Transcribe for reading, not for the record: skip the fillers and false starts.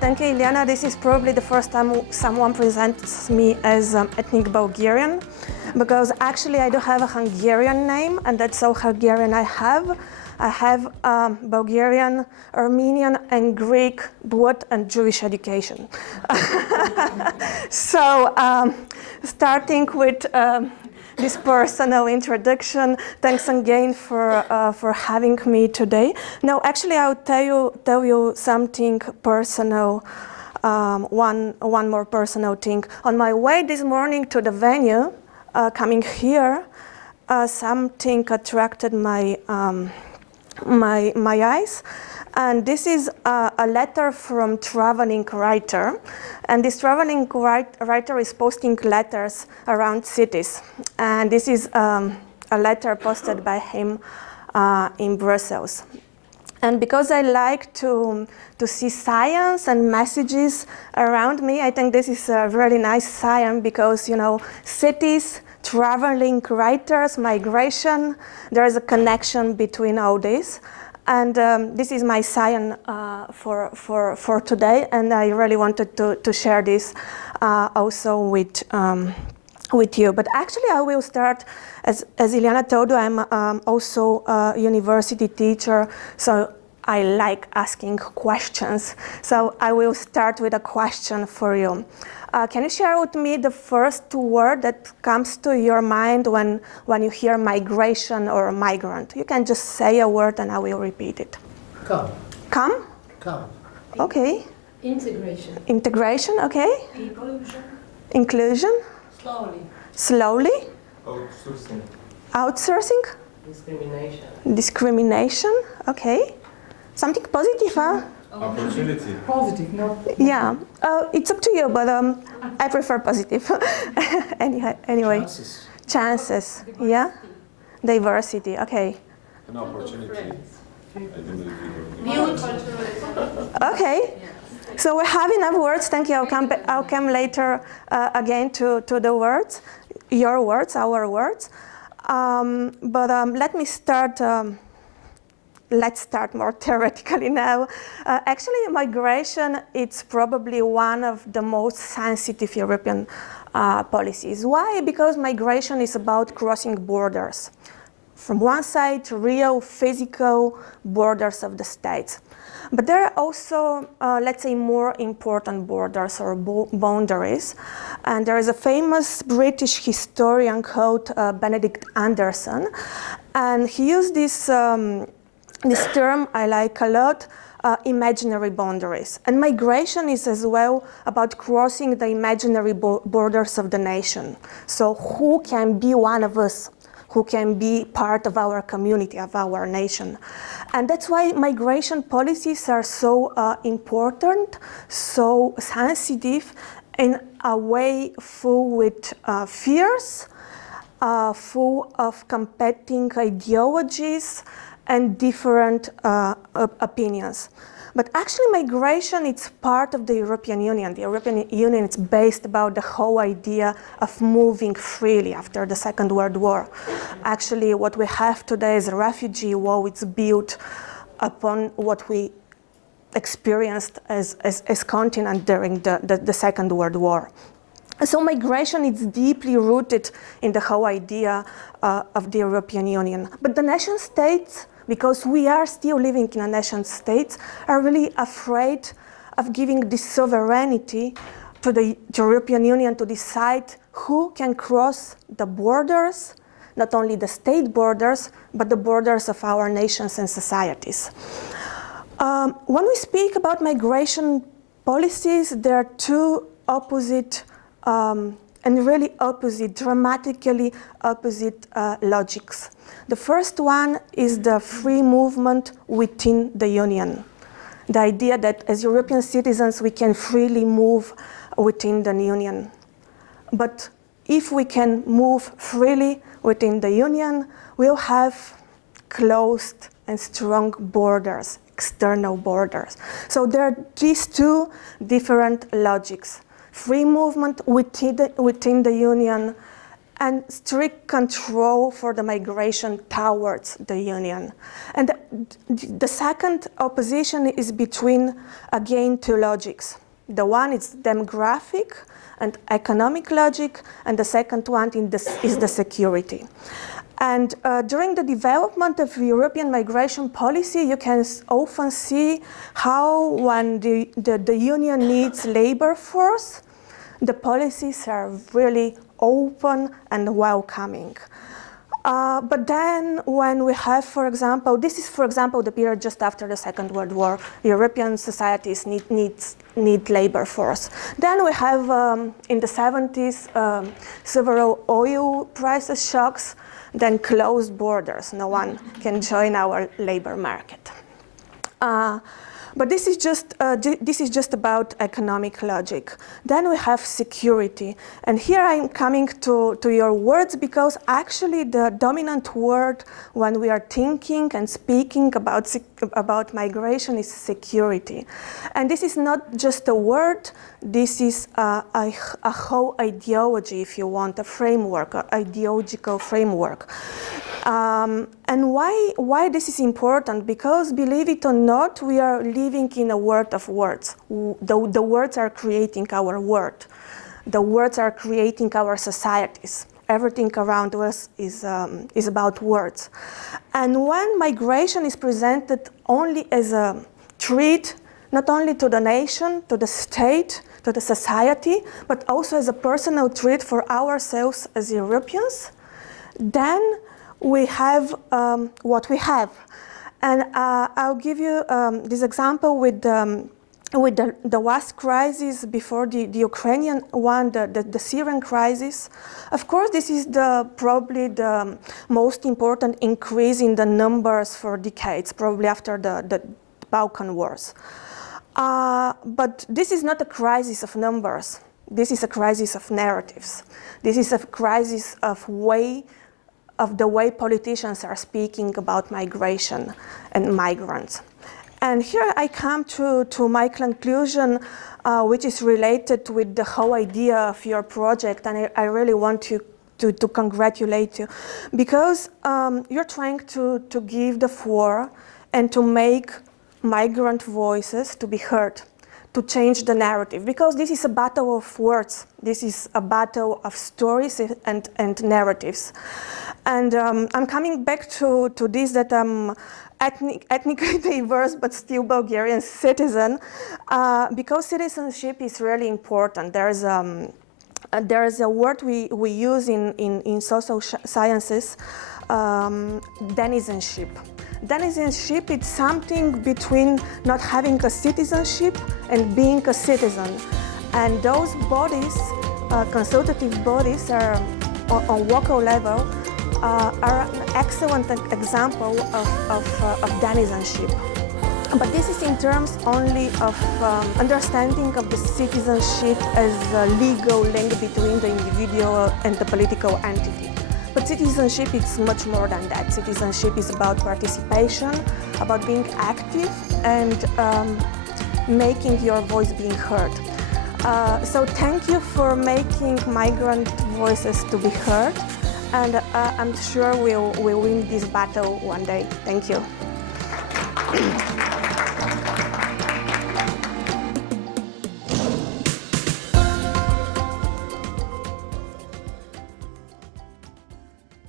thank you, Ileana. This is probably the first time someone presents me as ethnic Bulgarian, because actually I don't have a Hungarian name, and that's all Hungarian I have. I have Bulgarian, Armenian, and Greek, both, and Jewish education. So, starting with this personal introduction, thanks again for having me today. Now, actually, I'll tell you something personal. One more personal thing. On my way this morning to the venue, coming here, something attracted my eyes, and this is a letter from traveling writer, and this traveling writer is posting letters around cities, and this is a letter posted by him in Brussels. And because I like to see science and messages around me, I think this is a really nice science, because, you know, cities, traveling writers, migration, there is a connection between all this. And this is my science for today, and I really wanted to share this also with you. But actually I will start, as Ileana told you, I'm also a university teacher, so I like asking questions. So I will start with a question for you. Can you share with me the first word that comes to your mind when you hear migration or migrant? You can just say a word and I will repeat it. Come. Come? Come. Okay. Integration. Integration, okay. Inclusion. Inclusion. Slowly. Slowly. Outsourcing. Outsourcing. Discrimination. Discrimination, okay. Something positive, huh? Opportunity. Positive, no? Yeah, it's up to you, but I prefer positive. Anyway. Chances, yeah? Diversity, okay. An opportunity. Okay, so we have enough words. Thank you. I'll come later again to the words, your words, our words. But let me start. Let's start more theoretically now. Actually, migration, it's probably one of the most sensitive European policies. Why? Because migration is about crossing borders. From one side, real physical borders of the states. But there are also, let's say, more important borders or boundaries. And there is a famous British historian called Benedict Anderson. And he used this term I like a lot, imaginary boundaries. And migration is as well about crossing the imaginary borders of the nation. So who can be one of us? Who can be part of our community, of our nation? And that's why migration policies are so important, so sensitive, in a way full with fears, full of competing ideologies, and different opinions. But actually migration, it's part of the European Union. The European Union is based about the whole idea of moving freely after the Second World War. Actually, what we have today is a refugee wall. It's built upon what we experienced as continent during the Second World War. So migration is deeply rooted in the whole idea of the European Union. But the nation states, because we are still living in a nation state, are really afraid of giving this sovereignty to the European Union to decide who can cross the borders, not only the state borders, but the borders of our nations and societies. When we speak about migration policies, there are two opposite and really opposite, dramatically opposite logics. The first one is the free movement within the Union. The idea that as European citizens we can freely move within the Union. But if we can move freely within the Union, we'll have closed and strong borders, external borders. So there are these two different logics. Free movement within the Union and strict control for the migration towards the Union. And the second opposition is between, again, two logics. The one is demographic and economic logic, and the second one is the security. And during the development of European migration policy, you can often see how when the Union needs labor force, the policies are really open and welcoming. But then when we have, for example, this is, for example, the period just after the Second World War, European societies need labor force. Then we have, in the 70s, several oil prices shocks, then closed borders. No one can join our labor market. But this is just about economic logic. Then we have security. And here I'm coming to your words, because actually the dominant word when we are thinking and speaking about migration is security. And this is not just a word, this is a whole ideology, if you want, a framework, an ideological framework. And why this is important? Because, believe it or not, we are living in a world of words. The words are creating our world. The words are creating our societies. Everything around us is about words. And when migration is presented only as a threat, not only to the nation, to the state, to the society, but also as a personal threat for ourselves as Europeans, then we have what we have. And I'll give you this example with the last crisis before the Ukrainian one, the Syrian crisis. Of course, this is probably the most important increase in the numbers for decades, probably after the Balkan Wars. But this is not a crisis of numbers. This is a crisis of narratives. This is a crisis of the way politicians are speaking about migration and migrants. And here I come to my conclusion, which is related with the whole idea of your project, and I really want to congratulate you, because you're trying to give the floor and to make migrant voices to be heard, to change the narrative, because this is a battle of words. This is a battle of stories and narratives. And I'm coming back to this, that I'm ethnically diverse but still Bulgarian citizen, because citizenship is really important. There is a word we use in social sciences, denizenship. Denizenship is something between not having a citizenship and being a citizen. And those bodies, consultative bodies, are on local level, are an excellent example of denizenship. But this is in terms only of understanding of the citizenship as a legal link between the individual and the political entity. But citizenship is much more than that. Citizenship is about participation, about being active and making your voice being heard. So thank you for making migrant voices to be heard. And I'm sure we'll win this battle one day. Thank you.